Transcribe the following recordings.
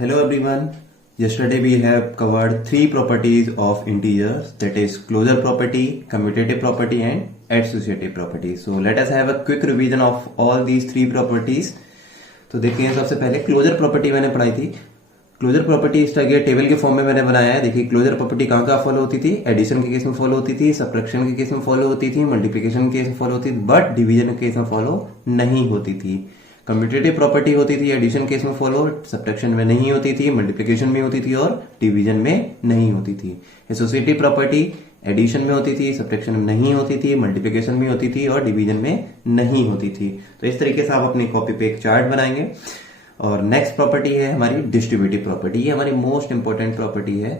Hello everyone. Yesterday we have covered three properties of integers, that is closure property, commutative property and associative property. So let us have a quick revision of all these three properties. तो देखते हैं सबसे पहले closure property मैंने पढ़ाई थी. Closure property इस तरह टेबल के फॉर्म में मैंने बनाया है. देखिए क्लोजर प्रॉपर्टी कहाँ कहाँ फॉलो होती थी. एडिशन के केस में फॉलो होती थी, सब्ट्रैक्शन के केस में फॉलो होती थी, मल्टीप्लिकेशन के केस में फॉलो होती थी, बट डिवीजन के केस में फॉलो नहीं होती थी. कम्यूटेटिव प्रॉपर्टी होती थी एडिशन केस में फॉलो, सब्ट्रैक्शन में नहीं होती थी, मल्टीप्लिकेशन में होती थी और डिवीजन में नहीं होती थी. एसोसिएटिव प्रॉपर्टी एडिशन में होती थी, सब्ट्रैक्शन में नहीं होती थी, मल्टीप्लिकेशन में होती थी और डिवीजन में नहीं होती थी. तो इस तरीके से आप अपनी कॉपी पे एक चार्ट बनाएंगे. और नेक्स्ट प्रॉपर्टी है हमारी डिस्ट्रीब्यूटिव प्रॉपर्टी. ये हमारी मोस्ट इंपॉर्टेंट प्रॉपर्टी है.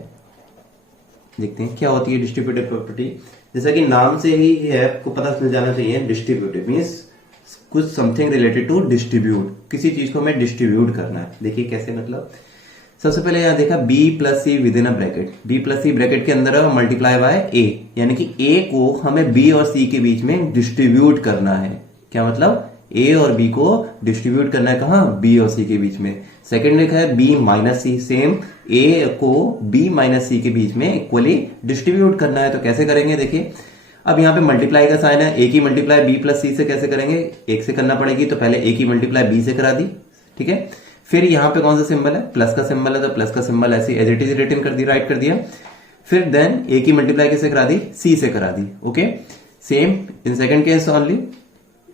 देखते हैं क्या होती है डिस्ट्रीब्यूटिव प्रॉपर्टी. जैसा कि नाम से ही आपको पता चल जाना चाहिए, डिस्ट्रीब्यूटिव मीन्स कुछ समथिंग रिलेटेड टू डिस्ट्रीब्यूट, किसी चीज को हमें डिस्ट्रीब्यूट करना है. देखिए कैसे, मतलब सबसे पहले यहां देखा b plus c within a bracket. b plus c bracket के अंदर मल्टीप्लाई बाय a, यानी कि a को हमें b और c के बीच में डिस्ट्रीब्यूट करना है. क्या मतलब, a और b को डिस्ट्रीब्यूट करना है कहां, b और c के बीच में. सेकंड लिखा है b minus c, same a को b माइनस सी के बीच में इक्वली डिस्ट्रीब्यूट करना है. तो कैसे करेंगे, देखिए अब यहाँ पे मल्टीप्लाई का साइन है, a की मल्टीप्लाई b प्लस सी से कैसे करेंगे, एक से करना पड़ेगी. तो पहले a की मल्टीप्लाई b से करा दी, ठीक है. फिर यहाँ पे कौन सा सिंबल है, प्लस का सिंबल है, तो प्लस का सिंबल ऐसे एज इट इज रिटन कर दी, राइट कर दिया. फिर देन a की मल्टीप्लाई किससे करा दी, c से करा दी. Okay, same in second case only,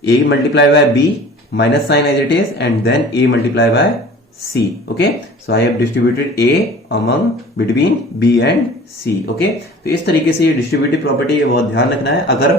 a multiply by b minus sign as it is and then a multiply by c. Okay, so I have distributed a among between b and c. Okay, तो इस तरीके से ये distributive property बहुत ध्यान रखना है. अगर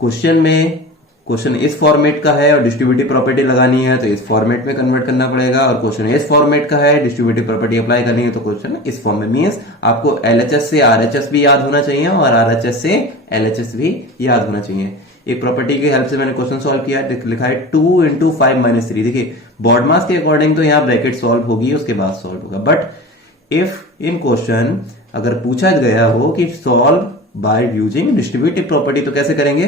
क्वेश्चन इस फॉर्मेट का है और डिस्ट्रीब्यूटिव प्रॉपर्टी लगानी है तो इस फॉर्मेट में कन्वर्ट करना पड़ेगा, और क्वेश्चन इस फॉर्मेट का है डिस्ट्रीब्यूटिव प्रॉपर्टी अप्लाई करनी है तो क्वेश्चन इस फॉर्म में. मीन्स आपको एलएचएस से आरएचएस भी याद होना चाहिए और आरएचएस से एलएचएस भी याद होना चाहिए. एक प्रॉपर्टी की हेल्प से मैंने क्वेश्चन सॉल्व किया, लिखा है 2 इंटू 5 माइनस 3. देखिए बॉड मास के अकॉर्डिंग तो यहाँ ब्रैकेट सॉल्व होगी, उसके बाद सॉल्व होगा. बट इफ इन क्वेश्चन अगर पूछा गया हो कि solve by using distributive property, तो कैसे करेंगे,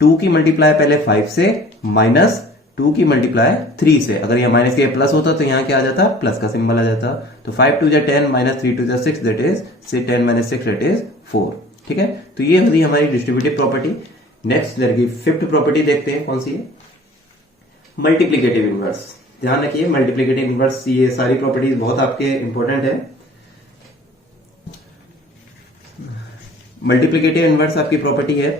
2 की मल्टीप्लाई पहले 5 से माइनस 2 की मल्टीप्लाई 3 से. अगर यहाँ माइनस के प्लस होता तो यहाँ क्या आ जाता, प्लस का सिंबल आ जाता. तो 5 two 10 minus 3 two 6, that is 10 minus 6 that is 4. ठीक है, तो ये होती हमारी डिस्ट्रीब्यूटिव प्रॉपर्टी. नेक्स्ट लड़की फिफ्थ प्रॉपर्टी देखते हैं कौन सी है, मल्टीप्लिकेटिव इनवर्स. ध्यान रखिए मल्टीप्लिकेटिव इनवर्स, ये सारी प्रॉपर्टीज बहुत आपके इंपॉर्टेंट है. मल्टीप्लिकेटिव इनवर्स आपकी प्रॉपर्टी है.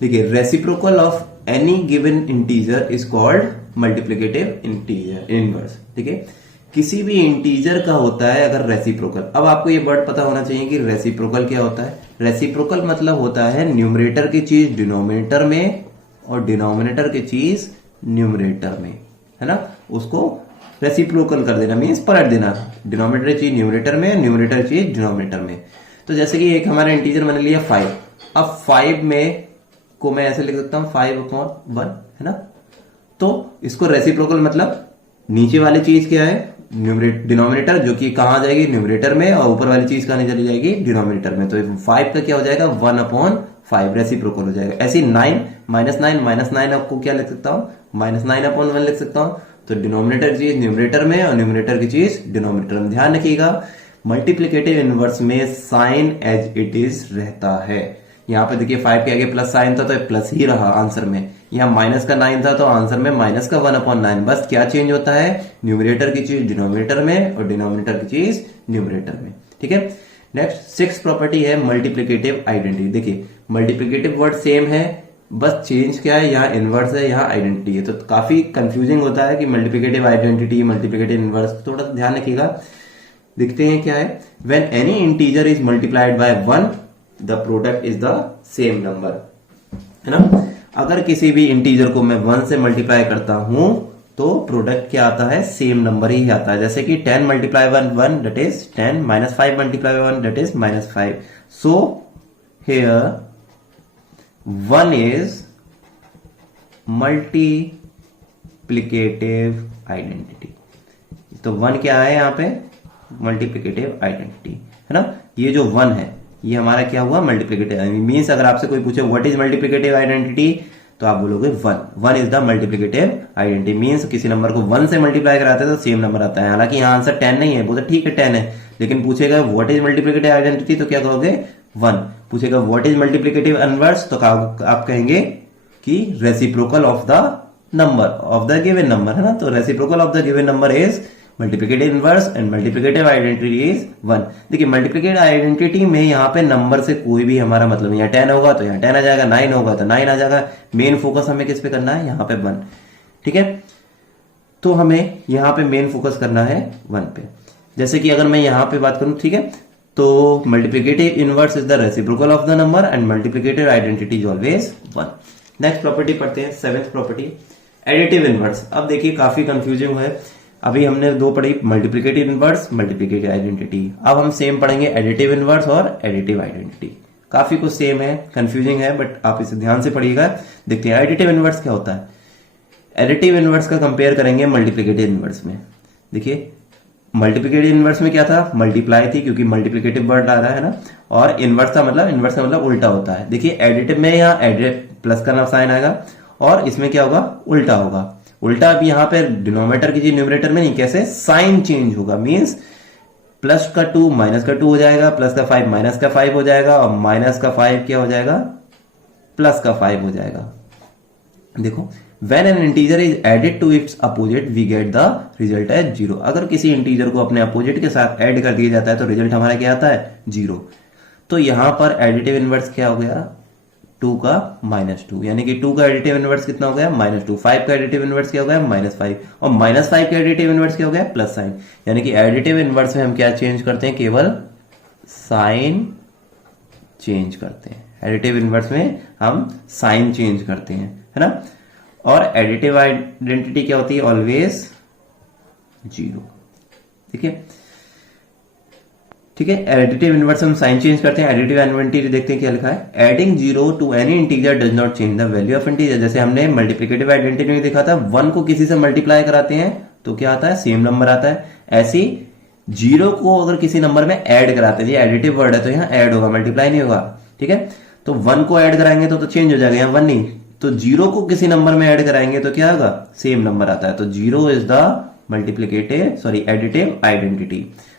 देखिए reciprocal of any given integer is called multiplicative integer inverse. ठीक है, किसी भी इंटीजर का होता है अगर रेसिप्रोकल. अब आपको ये वर्ड पता होना चाहिए कि रेसिप्रोकल क्या होता है. रेसिप्रोकल मतलब होता है न्यूमरेटर की चीज डिनोमिनेटर में और डिनोमिनेटर की चीज न्यूमरेटर में, है ना. उसको रेसिप्रोकल कर देना मीन्स पलट देना. डिनोमिनेटर चीज न्यूमरेटर में, न्यूमरेटर चीज डिनोमिनेटर में. तो जैसे कि एक हमारा इंटीजर मैंने लिया 5. अब 5 में को मैं ऐसे लिख सकता हूं 5/1, है ना. तो इसको रेसिप्रोकल मतलब नीचे वाली चीज क्या है, डिनोमिनेटर, जो कि कहां जाएगी, न्यूमरेटर में, और ऊपर वाली चीज कहां चली जाएगी, डिनोमिनेटर में. तो 5 का क्या हो जाएगा, 1/5 रेसिप्रोकल हो जाएगा. ऐसे 9 माइनस 9 आपको क्या लिख सकता हूं, -9/1 लिख सकता हूं. तो डिनोमिनेटर चीज न्यूमरेटर में और न्यूमरेटर की चीज डिनोमिनेटर में. ध्यान रखिएगा मल्टीप्लिकेटिव इनवर्स में साइन एज इट इज रहता है. यहाँ पे देखिए 5 के आगे प्लस साइन था तो प्लस ही रहा आंसर में. यहाँ माइनस का 9 था तो आंसर में माइनस का 1/9. बस क्या चेंज होता है, न्यूमरेटर की चीज डिनोमिनेटर में और डिनोमिनेटर की चीज न्यूमरेटर में. ठीक है. नेक्स्ट सिक्स्थ प्रॉपर्टी है मल्टीप्लिकेटिव आइडेंटिटी. देखिए मल्टीप्लिकेटिव वर्ड सेम है, बस चेंज क्या है, यहाँ इनवर्स है, यहाँ आइडेंटिटी है. तो काफी कंफ्यूजिंग होता है कि मल्टीप्लिकेटिव आइडेंटिटी, मल्टीप्लिकेटिव इनवर्स, थोड़ा सा ध्यान रखिएगा. देखते हैं क्या है. When any integer is multiplied by 1 the product is the same number, है ना. अगर किसी भी इंटीजर को मैं 1 से मल्टीप्लाई करता हूं तो प्रोडक्ट क्या आता है, सेम नंबर ही आता है. जैसे कि 10 multiply 1 that is 10, minus 5 multiply 1 that is -5. So here 1 is multiplicative identity. तो 1 क्या है यहाँ पे, मल्टीप्लिकेटिव आइडेंटिटी, है ना. ये जो 1 है ये हमारा क्या हुआ, मल्टीप्लिकेटिव. मीन्स अगर आपसे कोई पूछे व्हाट इज मल्टीप्लिकेटिव आइडेंटिटी, तो आप बोलोगे 1 is the multiplicative identity. Means किसी नंबर को 1 से मल्टीप्लाई कराते हैं तो सेम नंबर आता है। हालांकि यहाँ आंसर 10 नहीं है, बोलते ठीक है 10 है, लेकिन पूछेगा व्हाट इज मल्टीप्लिकेटिव आइडेंटिटी तो क्या कहोगे 1। पूछेगा व्हाट इज मल्टीप्लिकेटिव इनवर्स तो आप कहेंगे कि reciprocal of the number of the given number, है ना। तो reciprocal of the given number is multiplicative inverse and multiplicative identity is 1। देखिए मल्टीप्लिकेटिव आइडेंटिटी में यहाँ पे नंबर से कोई भी हमारा मतलब नहीं है। 10 होगा तो यहाँ 10 आ जाएगा, 9 होगा तो 9 आ जाएगा। मेन फोकस हमें किस पे करना है, यहाँ पे 1, ठीक है। तो हमें यहाँ पे मेन फोकस करना है 1 पे। जैसे कि अगर मैं यहाँ पे बात करूं, ठीक है, तो multiplicative inverse is the reciprocal of the number and multiplicative identity is always 1। Next property पढ़ते हैं, 7th प्रॉपर्टी एडिटिव इनवर्स। अब देखिए काफी कंफ्यूजिंग है, अभी हमने 2 पढ़ी, मल्टीप्लिकेटिव इनवर्स, मल्टीप्लिकेटिव आइडेंटिटी। अब हम सेम पढ़ेंगे एडिटिव इनवर्स और एडिटिव आइडेंटिटी। काफी कुछ सेम है, कंफ्यूजिंग है, बट आप इसे ध्यान से पढ़िएगा। देखते हैं एडिटिव इनवर्स क्या होता है। एडिटिव इनवर्स का कंपेयर करेंगे मल्टीप्लिकेटिव इनवर्स में। देखिए मल्टीप्लिकेटिव इनवर्स में क्या था, मल्टीप्लाई थी क्योंकि मल्टीप्लिकेटिव वर्ड आ रहा है ना, और इनवर्स का मतलब उल्टा होता है। देखिए एडिटिव में यहाँ एडिट प्लस का साइन आएगा और इसमें क्या होगा, उल्टा होगा। उल्टा अब यहाँ पे डिनोमिनेटर की न्यूमरेटर में नहीं, कैसे साइन चेंज होगा। मींस प्लस का 2 माइनस का 2 हो जाएगा, प्लस का 5 माइनस का 5 हो जाएगा, और माइनस का 5 क्या हो जाएगा, प्लस का 5 हो जाएगा। देखो when an integer is added to its opposite we get the result as 0। अगर किसी इंटीजर को अपने अपोजिट के साथ ऐड कर दिया जाता है तो रिजल्ट हमारा क्या आता है, 0। तो यहां पर एडिटिव इनवर्स क्या हो गया, 2 का -2, यानी कि 2 का एडिटिव इनवर्स कितना हो गया, -2। 5 का एडिटिव इनवर्स क्या हो गया, -5, और -5 का एडिटिव इनवर्स क्या हो गया, प्लस साइन। यानी कि एडिटिव इनवर्स में हम क्या चेंज करते हैं, केवल साइन चेंज करते हैं। एडिटिव इनवर्स में हम साइन चेंज करते हैं, है ना। और एडिटिव आइडेंटिटी क्या होती है, ऑलवेज 0। ठीक है, ठीक है। एडिटिव इनवर्स हम साइन चेंज करते हैं। एडिटिव आइडेंटिटी देखते हैं क्या लिखा है, adding 0 to any integer does not change the value of integer. जैसे हमने मल्टीप्लिकेटिव आइडेंटिटी में देखा था, 1 को किसी से मल्टीप्लाई कराते हैं तो क्या आता है, सेम नंबर आता है। ऐसी 0 को अगर किसी नंबर में ऐड कराते हैं, ये एडिटिव वर्ड है तो यहाँ ऐड होगा, मल्टीप्लाई नहीं होगा, ठीक है। तो 1 को ऐड कराएंगे तो चेंज हो जाएगा, यहाँ 1 नहीं। तो 0 को किसी नंबर में ऐड कराएंगे तो क्या होगा, सेम नंबर आता है। तो 0 इज द एडिटिव आइडेंटिटी।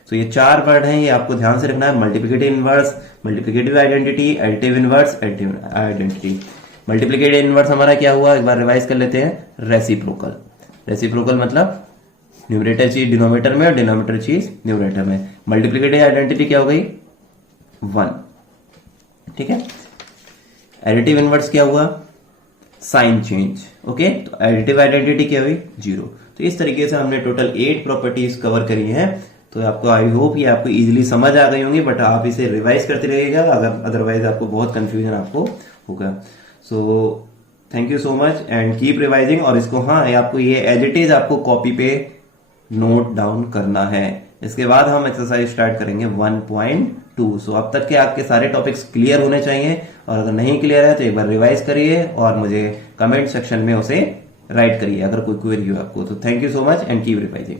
तो ये 4 वर्ड हैं, ये आपको ध्यान से रखना है। Multiplicative inverse, multiplicative identity, additive inverse, additive identity. Multiplicative inverse हमारा क्या हुआ, एक बार रिवाइज कर लेते हैं, रेसिप्रोकल। रेसिप्रोकल मतलब न्यूमरेटर चीज डिनोमिनेटर में और डिनोमिनेटर चीज न्यूमरेटर में। मल्टीप्लिकेटिव आइडेंटिटी क्या हो गई, 1, ठीक है। एडिटिव इनवर्स क्या हुआ, साइन चेंज, ओके। तो एडिटिव आइडेंटिटी क्या हुई, 0। तो इस तरीके से हमने टोटल 8 प्रॉपर्टीज कवर करी हैं। तो आपको आई होप ये आपको इजीली समझ आ गई होंगी, बट आप इसे रिवाइज करते रहिएगा, अगर अदरवाइज आपको बहुत कंफ्यूजन आपको होगा। So thank you so much and keep revising. और इसको हाँ, आपको ये एज इट इज आपको कॉपी पे नोट डाउन करना है। इसके बाद हम एक्सरसाइज स्टार्ट करेंगे 1.2। सो अब तक के आपके सारे टॉपिक्स क्लियर होने चाहिए, और अगर नहीं क्लियर है तो एक बार रिवाइज करिए और मुझे कमेंट सेक्शन में उसे राइट करिए अगर कोई क्वेरी हो आपको। तो thank you so much and keep revising.